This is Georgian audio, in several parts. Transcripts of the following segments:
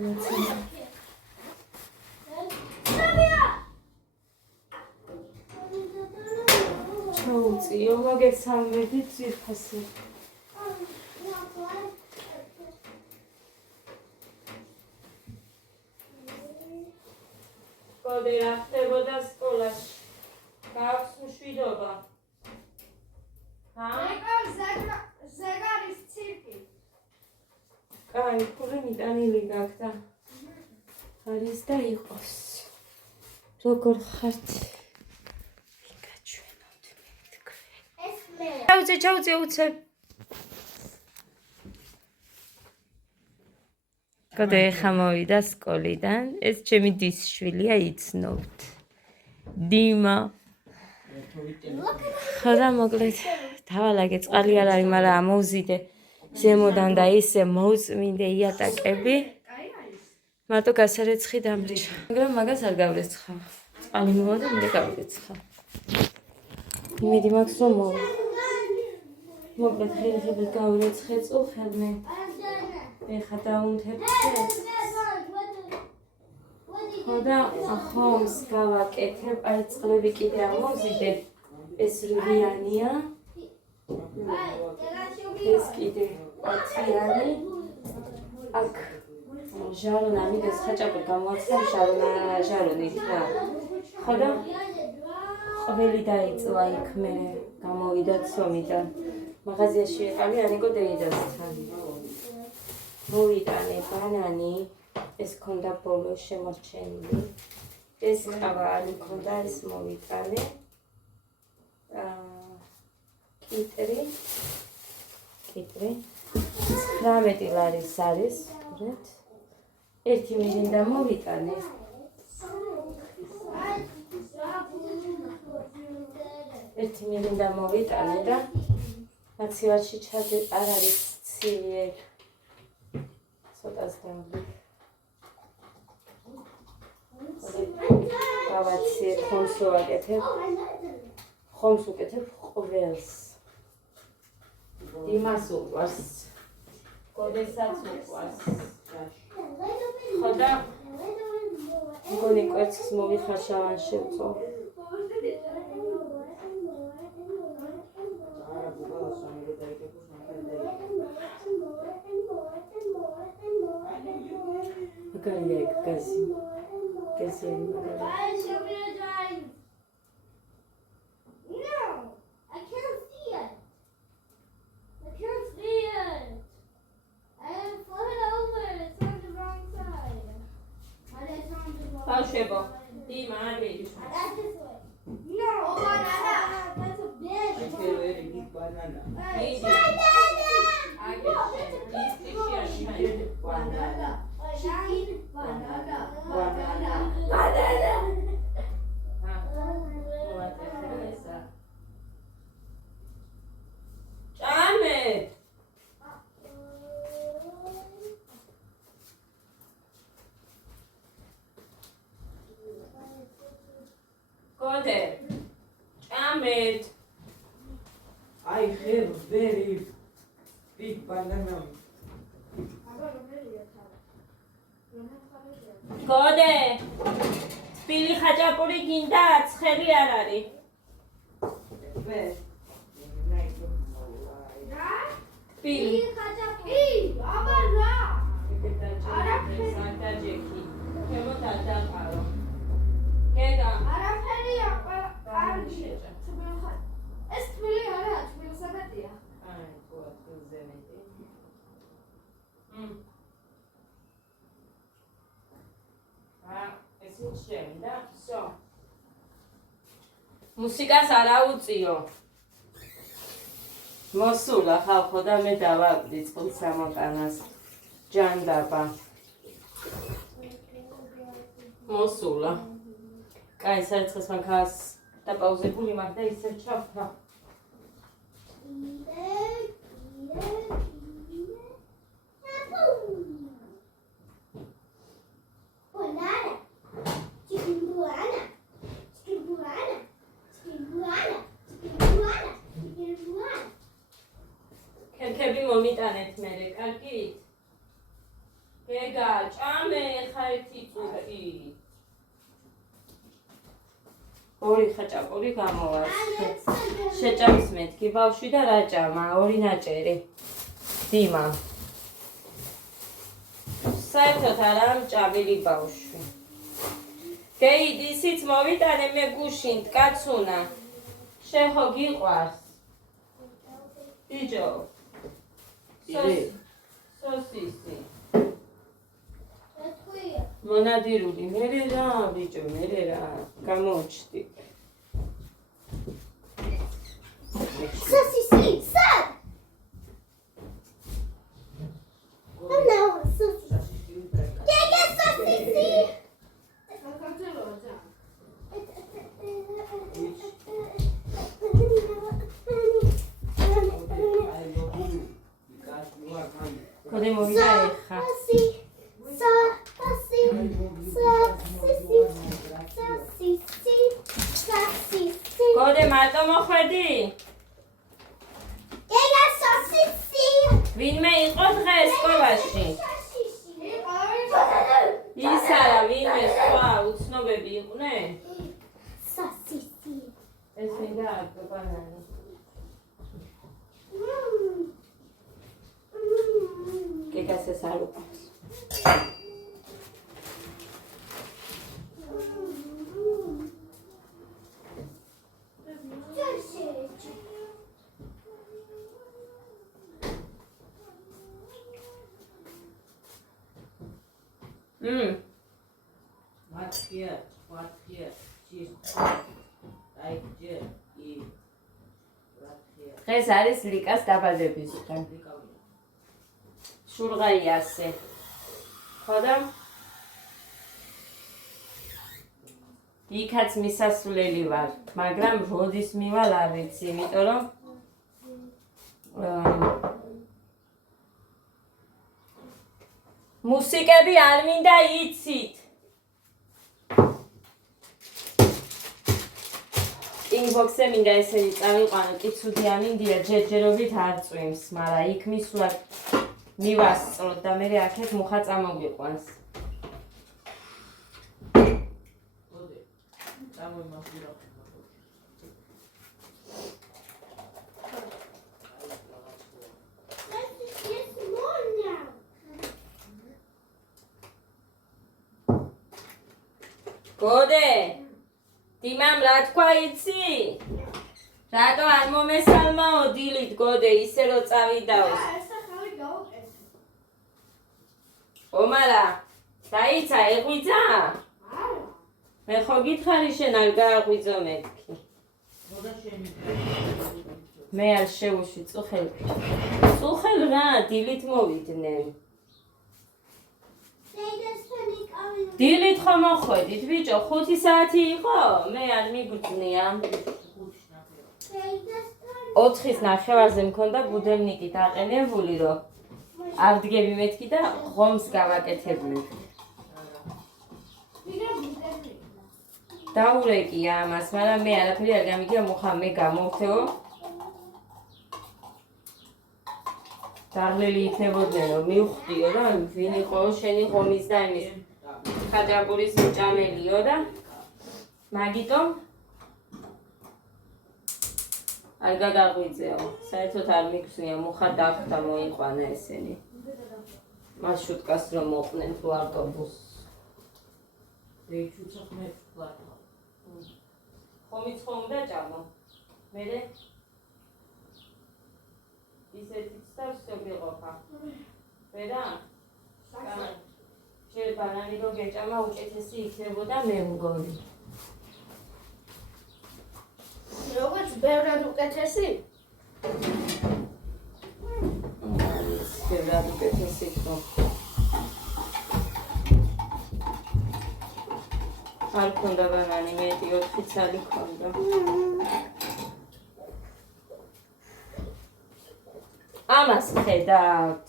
გადაცემა. ჩაუწიო, მოგესალმებით ძირფასი. კოდე რა ხდებოდა სკოლაში? გაქვს მშვიდობა? ზეგარის ცირკი. კაი, ხური მიტანილი გაქვს და არის და იყოს. როგორ ხართ? ვიკაჩვენოთ მე თქვენ. ეს მე. ჩაუწე უცებ. კოდე ხა მოვიდა სკოლიდან, ეს ჩემი დის შვილია იცნობთ. დიმა. ხოდა მოკლედ დავალაგე წყალი არ არის, მაგრამ ამოვზიდე ზემოდან და ისე მოუწმინდე იატაკები. მარტო გასარეცხი დამრჩა. მაგრამ მაგას არ გავრეცხავ. წყალი მოვა და მე გავრეცხავ. იმედი მაქვს რომ მოვა. მოკლედ ხელი გავრეცხე წუხელმე. ეხა დაუნთებთ. ხოდა ახავს გავაკეთებ, აი წყლები კიდე ამოვზიდე. ეს რვიანია. ეს კიდე 20-იანი. აქ ჟარონა მიგეს ხაჭაპი გამოაცხა ჟარონი რა. ხოდა ყველი დაიწვა იქ მე გამოვიდა ცომიდან. მაღაზიაში ეყავი ანიკო დეიდასთან. მოვიტანე ბანანი, ეს ქონდა ბოლო შემორჩენილი. ეს ყავა არ მქონდა, ეს მოვიტანე. კიტრი 19 ლარის არის, ხურეთ. ერთი მინდა მოვიტანე. ერთი მინდა მოვიტანე და მაცივარში ჩადე არ არის ცილიერ. ცოტას დავდი. გავაცი ხომს ვაკეთებ. ხომს უკეთებ ყველს. დიმას უყვარს. კოდესაც უყვარს. ხოდა მგონი კვერცხს მოვიხარშავან შევწო. Magari casi. No, I can't see it. I can't see it. I am flipping over. It's on the wrong side. It's on the wrong Paushebo. side. Dima, agri. That's this way. No, banana. That's a big banana. Agri. banana. I have very big banana. გოდე თბილი ხაჭაპური გინდა ცხელი არ არის თბილი აბა რა სანტაჯექი ჩემოთ არ დაპარო გედა არაფერია კარგი ეს თბილი არა თბილსამეტია აი ხო თბილზემეტი ეს უჩემი და всё მუსიკას არ აუწიო მოსულა ხალხო და მე დავაკვდი წყლის ამოყანას ჯანდაბა მოსულა კაი საერთოდ მაგას დაპაუზებული მაგ და ისევ ჩავთვა კერკები მომიტანეთ მერე, კარგი? გეგა, ჭამე ხა ერთი წუთი. ორი ხაჭაპური გამოვარს. შეჭამის მეთქი ბავშვი და რა ჭამა? ორი ნაჭერი. დიმა. საერთოდ არა მჭაბილი ბავშვი. გეიდი, ისიც მოვიტანე მე გუშინ, კაცუნა. შენ ხო გიყვარს? ბიჭო. სოსისი. მონადირული, მერე რა, ბიჭო, მერე რა, გამოუჩდი. Sosisi, sad. Oh no, sosisi. Gege sosisi. Kode movida ekha. Kode marto mokhvedi? Gege sosisi. Vinme iqo dges skolაში? ის არა, ვინმე სხვა უცნობები იყვნენ? Sosisi. ეს მინდა აკო ბანანი. გეგას ეს არ უყვარს. What here? She's right here. დღეს არის ლიკას დაბადების დღე. შურღაიასე. ხოდა? იქაც მისასვლელი ვარ, მაგრამ როდის მივალ არ ვიცი, იმიტომ რომ მუსიკები არ მინდა იცით. ინბოქსზე მინდა ესენი წავიყვანო, კი ცუდი ამინდია, ჯერჯერობით არ წვიმს, მაგრამ იქ მისვლად მივასწროთ და მე აქეთ მუხა წამოგიყვანს. გოდე, დიმამ რა თქვა იცი? რატო არ მომესალმაო დილით გოდე, ისე რომ წავიდაო. ომარა, დაიცა, ეღვიძა? მე ხო გითხარი შენ არ გააღვიძო მეთქი. მე არ შევუშვი წუხელ. წუხელ რა, დილით მოვიდნენ. დილით ხო მოხვედით, ბიჭო, 5 საათი იყო? მე არ მიგრძნია. 4-ის ნახევარზე მქონდა ბუდელნიკი დაყენებული, რომ ავდგები მეთქი და ღომს გავაკეთებული. დაურეკია ამას, მაგრამ მე არაფერი არ გამიგია, მუხა მე გამოვთეო. დაღლილი იქნებოდნენ, რომ მივხვდიო, რომ ვინ იყო შენი ღომის და იმის ხაჭაპურის მჭამელიო და მაგიტომ არ გადაღვიძეო. საერთოდ არ მიგხსნია, მუხა დახვდა მოიყვანა ესენი. მარშრუტკას რომ მოყვნენ თუ ავტობუსს. ხომიც ხომ უნდა ჭამო. მერე ისეთი ცდავსო გეყოფა. ვერა? შენ ბანანი რო გეჭამა უჭეთესი იქნებოდა მე მგონი. როგორც ბევრად უკეთესი? ბევრად უკეთესი ხო. არ ქონდა ბანანი, მეტი 4 ცალი ქონდა. ამას ხედავთ.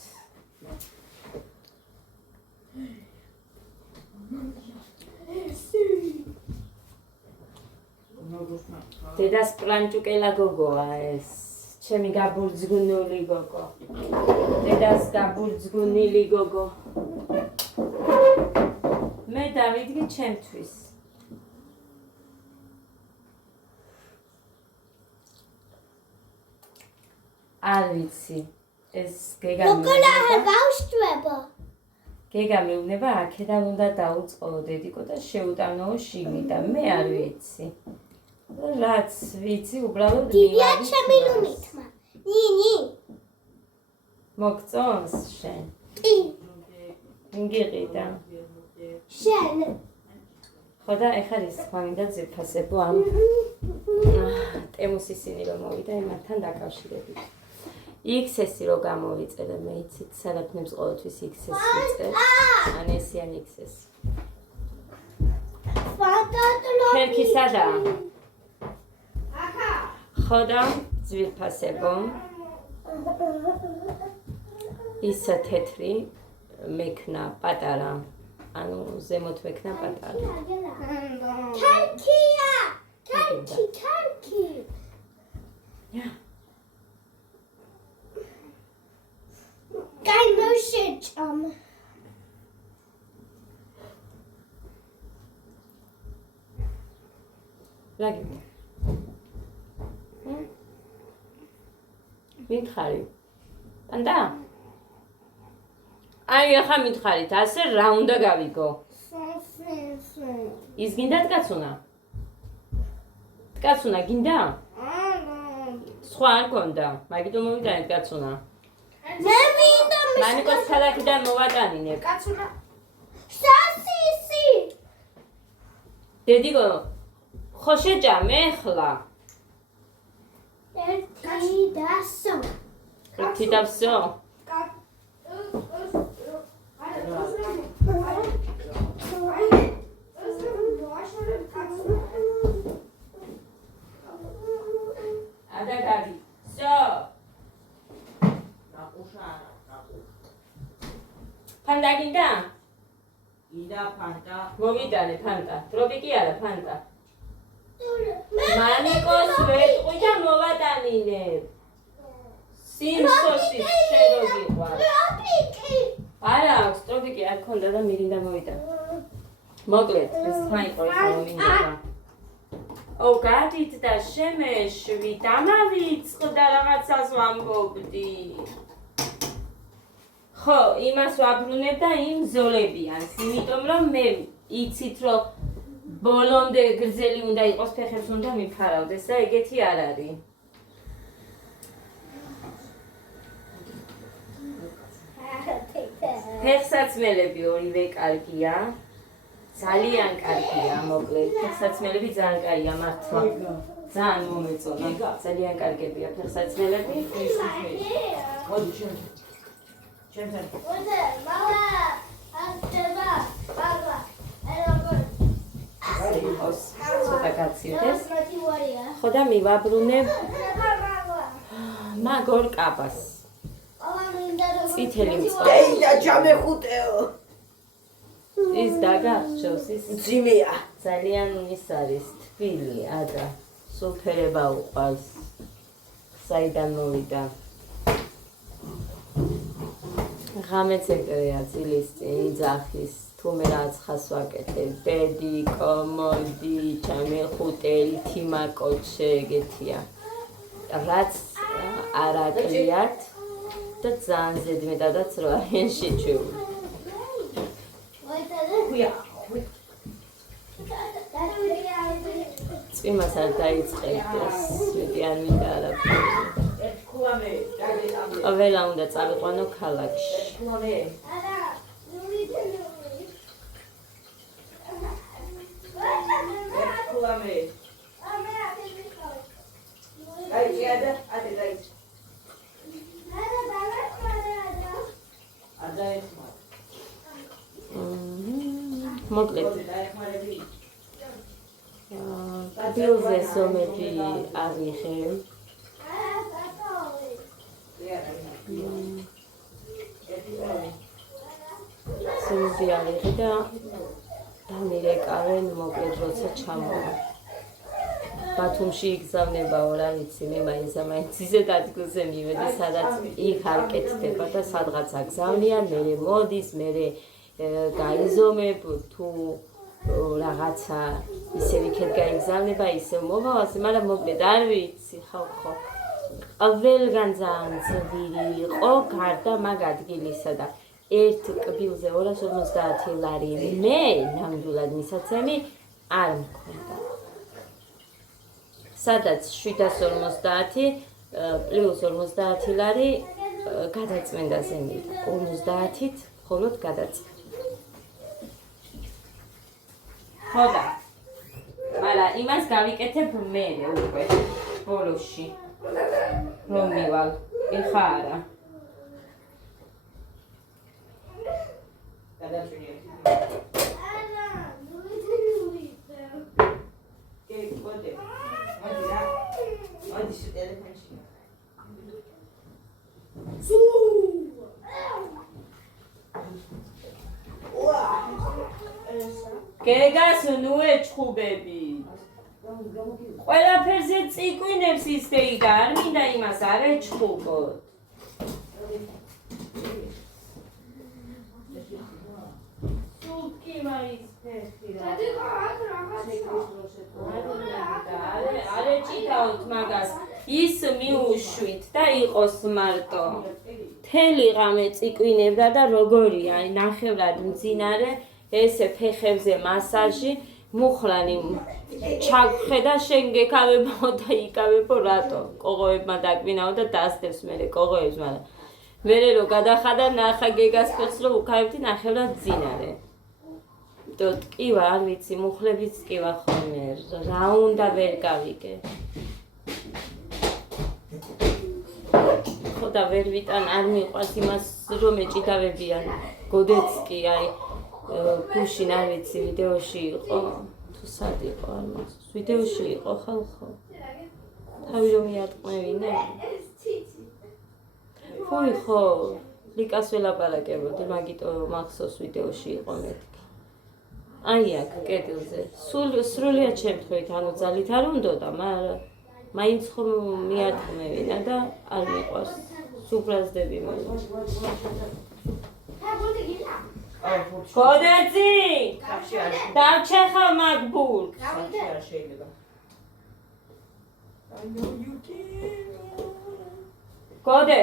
დედას პლანჭუკელა გოგოა ეს. ჩემი გაბურძგუნული გოგო. დედას გაბურძგუნილი გოგო. მე დავიდგე ჩემთვის. არ ვიცი. ეს გეგა გეგა მეუბნება აქედან უნდა დაუწყო დედიკო და შეუტანო შიმი და მე არ ვიცი. რაც ვიცი უბრალოდ მოგწონს შენ. მიგიყიდა. ხო და ეხლა ის მინდა ძირფასებო ამ ტემუს ისინი რომ მოვიდა იმათთან დაკავშირებით. XS-ი რო გამოვიწერე მე იცით სარაფნებს ყოველთვის XS ვიწერე. ან ესიან XS. ხერხი სადაა? ხო და ძვირფასებო. ის თეთრი მექნა პატარა. ანუ ზემოთ მექნა პატარა. Turkey. რა გინდა? მითხარი. პანდა? აი ახლა მითხარით, ასე რა უნდა გავიგო? ის გინდა დგაცუნა? დგაცუნა გინდა? სხვა არ გონდა? მაგით მოვიტანე დგაცუნა. მანიკოს ქალაქიდან მოვატანინებ. კაცუნა. სასისი. დედიკო, ხო შეჭამე ახლა? ერთი და всё. Ada dadi. So. Panda ginda? იდა ფანტა. მოვიდანე ფანტა. დრობი კი არა ფანტა. მანიკოს ვეტყვი და მოვატანინებ. სიმსოსის შერო გიყვარს. არა აქვს, ტროპიკი არ ქონდა და მინდა მოვიდა. მოკლედ, ეს ხაიყო ეხლა მინდა. ო, გადით და შემეშვი, დამავიწყდა რაღაცას ვამბობდი. ხო, იმას ვაბრუნებ და იმ ზოლებიანს, იმიტომ რომ მე იცით რომ ბოლომდე გრძელი უნდა იყოს, ფეხებს უნდა მიფარავდეს და ეგეთი არ არის. ფეხსაცმელები ორივე კარგია. ძალიან კარგია, მოკლედ. ფეხსაცმელები ძალიან კარგია მართლა. ძალიან მომეწონა. ძალიან კარგებია ფეხსაცმელები. მოდი ჩემთან. ცოტა გაცივდეს. ხო და მივაბრუნებ მაგორ კაბას. წითელი მწყობა. და ჯამეხუტეო. ის დაგახშოს ის ძიმეა. ძალიან ის არის თბილი, არა. სულფერება უყვარს. საიდან მოვიდა? ღამეც ეგრეა ძილის წინ იძახის. თუ მე რაც ხას ვაკეთებ, დედიკო, მოდი, ჩამეხუტელი, თიმაკოჩე, ეგეთია. რაც არ აკლიათ და ძალიან ზედმეტადაც რო არიან შეჩეული. წვიმას არ დაიწყებდეს, მეტი არ მინდა არაფერი. ყველა უნდა წავიყვანო ქალაქში. მოკლედ. ბილზე სომეთი აღიხე. სომეთი აღიხე და დამირეკავენ მოკლედ როცა ჩამოვა. ბათუმში იგზავნებაო რა ვიცი მე მაინც ისეთ ადგილზე მივედი სადაც იქ არ კეთდება და სადღაც აგზავნიან მერე მოდის მერე გაიზომებ თუ რაღაცა ისევ იქეთ გაიგზავნება, ისევ მოვალს, მაგრამ მოკლედ არ ვიცი ხალხო. ყველგან ძალიან ძვირი იყო, გარდა მაგ ადგილისა და ერთ კბილზე 250 ლარი მე ნამდვილად მისაცემი არ მქონდა. სადაც 750 პლუს 50 ლარი გადაწმენდაზე მივიდა. 50-ით მხოლოდ გადაწმენდა. ხოდა. მაგრამ იმას გავიკეთებ მე უკვე ბოლოში. რომ მივალ. ეხა არა. გადაწვინე. გეკოდე. მოდი რა. მოდი შე ტელეფონში. გეგას ნუ ეჩხუბები. ყველაფერზე წიკვინებს ის გეგა, არ მინდა იმას არ ეჩხუბოთ. სულკი მაის ფეხი რა. არ ეჭიდაოთ მაგას. ის მიუშვით და იყოს მარტო. თელი ღამე წიკვინებდა და როგორია, ნახევრად მძინარე, ესე ფეხებზე მასაჟი, მუხრანი ჩაგხედა შენ გეკავებო და იკავებო რატო? კოღოებმა დაკვინაო და დასდევს მერე კოღოებს, მაგრამ მერე რო გადახადა ნახა გეგას ფეხს რო უკავებდი ნახევრად მძინარე. და ტკივა არ ვიცი, მუხლებიც ტკივა ხოლმე, რა უნდა ვერ გავიგე. ხოდა ვერ ვიტან არ მიყვარს იმას რომ ეჭიდავებიან. გოდეცკი აი გუშინ არ ვიცი ვიდეოში იყო თუ სად იყო არ მახსოვს. ვიდეოში იყო ხალხო. თავი რომ იატყმევინე. ფუი ხო, ლიკას ველაპარაკებოდი, მაგიტო მახსოვს ვიდეოში იყო მეთქი. აი აქ კედელზე. სრულიად შემთხვევით ანუ ძალით არ უნდოდა, მაგრამ მაინც ხომ მიატყმევინა და არ მიყვარს. სუბრაზდები მე. გოდეცი! სახში არ დავჩეხავ მაგ ბურგს. სახში არ შეიძლება. გოდე,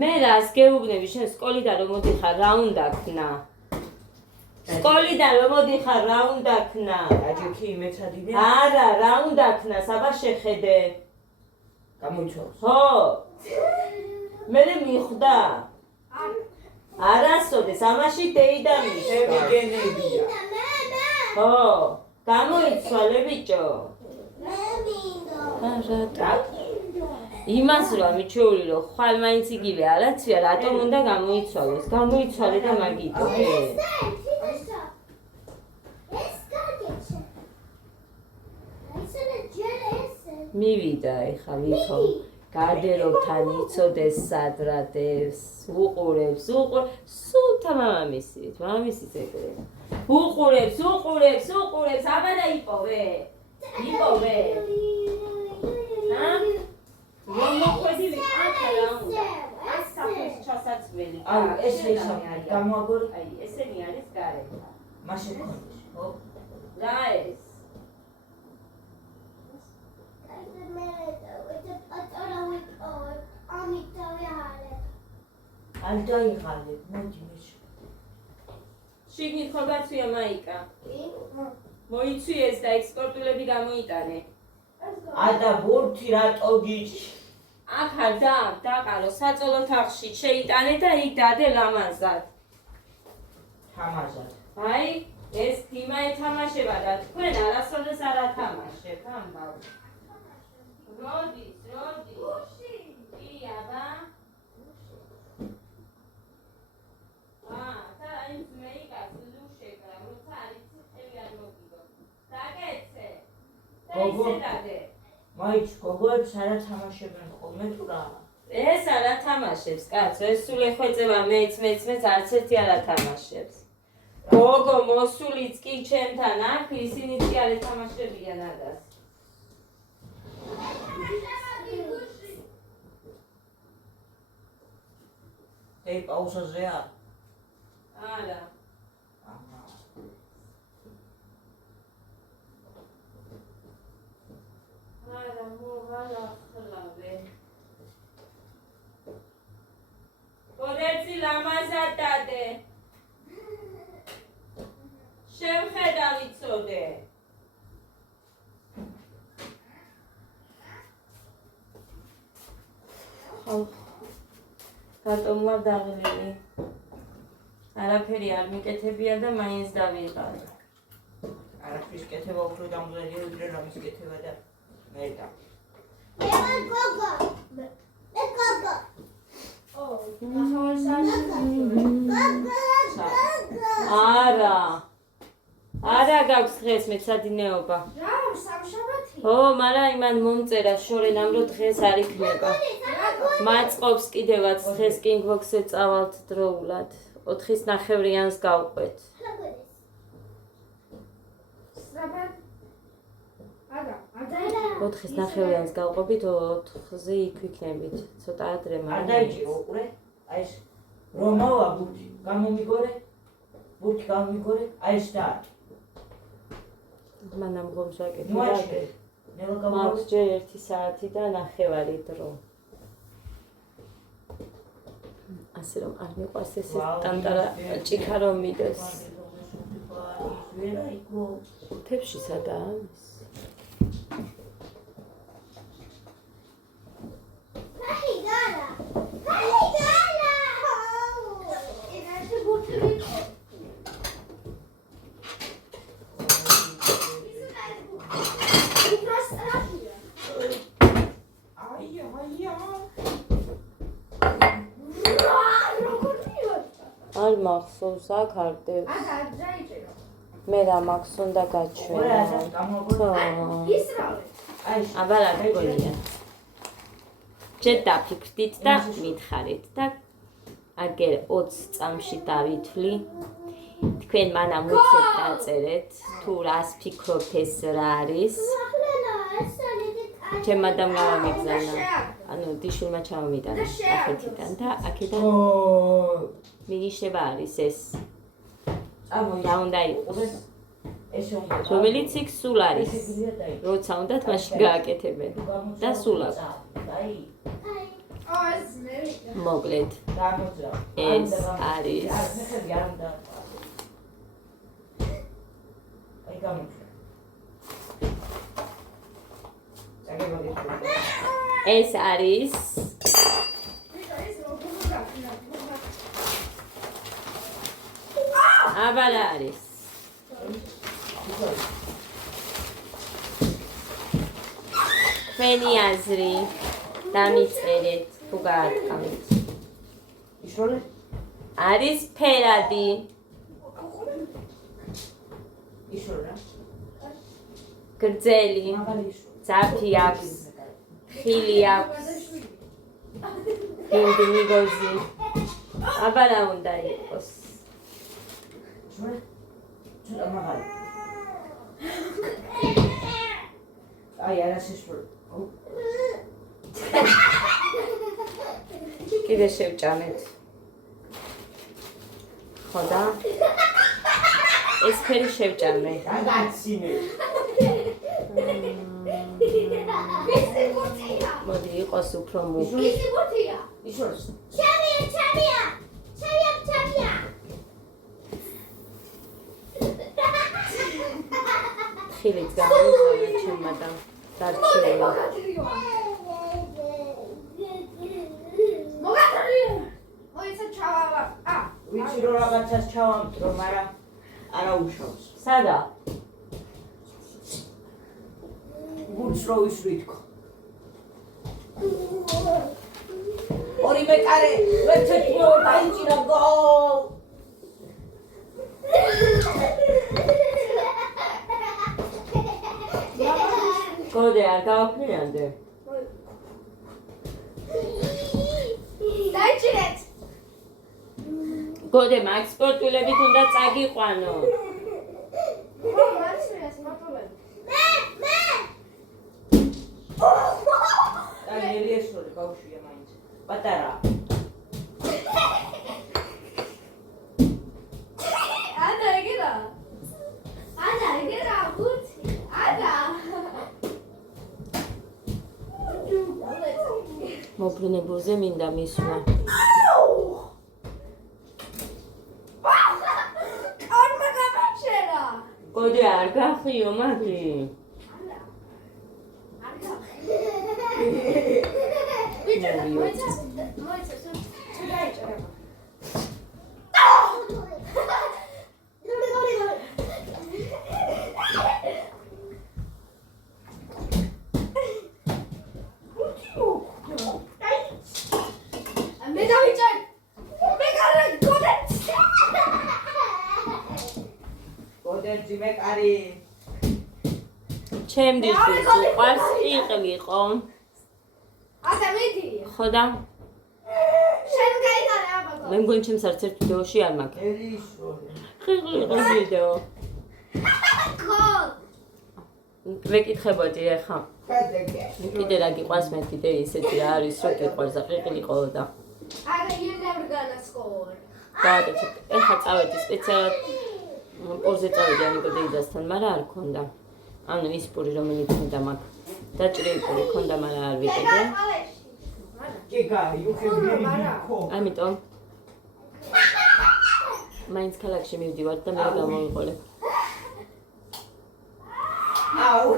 მე რას გეუბნები შენ სკოლიდან რომ მოდიხარ რა უნდა ქნა? სკოლიდან რომ მოდიხარ რა უნდა ქნა? აჯიქი იმეცადინე. არა, რა უნდა ქნა? საბა შეხედე. გამოიცვალოს. ხო. მე მიხვდა. არასოდეს ამაში დეიდა მისვა. გენებია. ხო, გამოიცვალე ბიჭო. არა, იმას რა მიჩეული რომ ხვალ მაინც იგივე არაცია, რატომ უნდა გამოიცვალოს? გამოიცვალე და მაგიტო. მივიდა ეხა ვითომ გარდერობთან იცოდეს სადრადებს, უყურებს, სულთა მამამისიც ეგრე. უყურებს, აბა და იპოვე. რომ მოყვედი აქ რა უნდა? აქ საფოს ჩასაცველი. აუ, ეს არის გამოაგორი. აი, ესენი არის გარეთ. მაშინ ხონდეს, ხო? რა ეს? არ დაიღალებ, მოდი მე. შიგნით ხო გაცვია მაიკა? მოიცვიეს და ექსპორტულები გამოიტანე. ადა ბურთი რატო გიჩი? აქ არ დაყარო საწოლო თაღში შეიტანე და იქ დადე ლამაზად. თამაზად. აი, ეს თიმა ეთამაშება და თქვენ არასოდეს არ ათამაშებთ, ამბავ. როდის. კი, აბა. და ის მეიკას ლუშეკრა, როცა არის წელი არ მოგიდო. დაგეცე. და ისე დადე. მაიც გოგოებს არ ათამაშებენ ხოლმე თუ რა? ეს არ ათამაშებს, კაცო, ეს სულ ეხვეწება მეც არც ერთი არ ათამაშებს. გოგო მოსულიც კი ჩემთან აქ, ისინიც კი არ ეთამაშებიან ადას. ეი, პაუზაზეა? არა. დავალახლავე. გოდეცი ლამაზადადე. შევხედა ვიცოდე. რატომ ვარ დაღლილი? არაფერი არ მიკეთებია და მაინც დავიღალე. არაფრის კეთება უფრო დამღერია ვიდრე რამის კეთება და მე და არა გაქვს დღეს მეცადინეობა. ო, მაგრამ იმან მომწერა შორენამ რომ დღეს არ იქნება. მაწყობს კიდევაც დღეს კინგბოქსზე წავალთ დროულად. 4:30-იანს გავყვეთ. 4:30-იანს გავყვებით, 4-ზე იქ ვიქნებით. ცოტა ადრე არ მაგრამ. დაიჭირო უყურე? აი ეს რომავა ბურთი, გამომიგორე? ბურთი გამომიგორე? აი ეს და მანამ ღომჟაკეთი. მოაჭრე. ნელა მაქვს გამომიგორე? ჯერ 1 საათი და 9:30 დრო. ასე რომ არ მიყვარს ეს ტანტარა ჭიქა რომ მიდეს. ვერა იქო. თებში სადაა? არ მახსოვს აქ არ დევს. მე რა მაქვს უნდა ორი გაჩვენა. ასეთ გამოგორე. აი ეს აბა რა გიგონია. ჯერ დაფიქრდით და მითხარით და აგერ 20 წამში დავითვლი. თქვენ მანამ უცებ დაწერეთ თუ რას ფიქრობთ ეს რა არის. ჩემ ადამ გამიგზავნა. ანუ დიშულმა ჩავმიტანა ახეთიდან და აქედან მინიშნება არის ეს. რა უნდა იყოს? ესე უნდა. რომელიც იქ სულ არის. ესე გიძლია დაიწყო. როცა უნდათ მაშინ გააკეთებენ. და სულ აქვს. აი, მოკლედ გამოძრავ. ეს არის არ მეხები არ უნდა. აი გამოძრავ. ეს არის აბა რა არის? თქვენი აზრი დამიწერეთ თუ გააკეთებთ. ისროლე? არის ფერადი. ისროლე? გრძელი, მაგარი ისროლე. ძაფი აქვს, ხილი აქვს, ინდივიდუალიზი. აბა რა უნდა იყოს? ისროლე? ცოტა მაგარი. აი არა ისროლე. კიდე შევჭამეთ. ხო და? ეს ფერი შევჭამე. დაგაცინე. მოდი იყოს უფრო მუქი. ისროლე. ხილით გამოვიდა ჩემმა და დარჩევა. ვიცი რომ რაღაცას ჩავამტრო, მაგრამ არა უშავს. სადა? გულს რო ისვრითქო. ორი მეკარე, ვერცეთ დაიჭირა გოლ. გოდე არ გავაფრინამდე. გოდე მაგ სპორტულებით უნდა წაგიყვანო. აი ელიესური ბავშვია მაინც. პატარა. მოგრუნებულზე მინდა მისვლა. კარმა გამაჩერა. გოდი არ გახიო მაგი. გოდერძი მეკარი. ჩემთვის უყვარს იყლიყო. ხო და მე მგონი ჩემს არც ერთ ვიდეოში არ მაქვს. ყიყლიყო ვიდეო. ვეკითხებოდი ეხა. კიდე რა გიყვარს მე კიდე ისეთი რა არის რომ გიყვარს და ყიყლიყო და. დააკეთეთ. ეხა წავედი სპეციალად პურზე წავედი ამიგოდეიდასთან, მაგრამ არ ქონდა. ანუ ის პური რომელიც მინდა მაქვს. დაჭრილი პური ქონდა, მაგრამ არ ვიყიდე. ამიტომ მაინც ქალაქში მივდივარ და მე გამოვიყოლებ. აუ